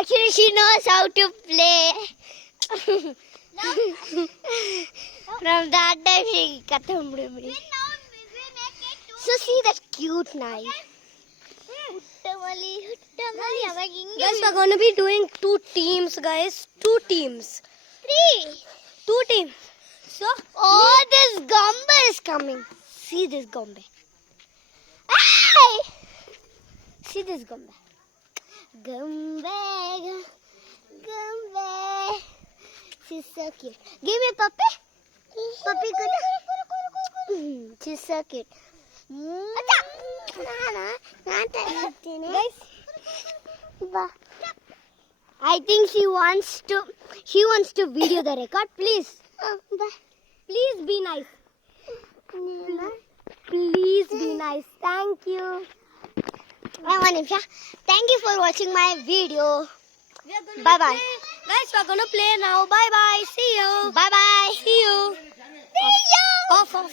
Actually, she knows how to play. From that time, she cut me. So see that cute knife. Guys, we're going to be doing 2 teams, guys. 2 teams. 3. 2 teams. So, oh, this Gombe is coming. See this Gombe. Hey! See this Gombe. Gombe. Gombe. She's so cute. Give me a puppy. Puppy, good. She's so cute. Guys, I think she wants to video the record. Please be nice. Please be nice. Thank you. Thank you for watching my video. Bye bye. Guys, we're gonna play now. Bye bye. See you. Bye bye.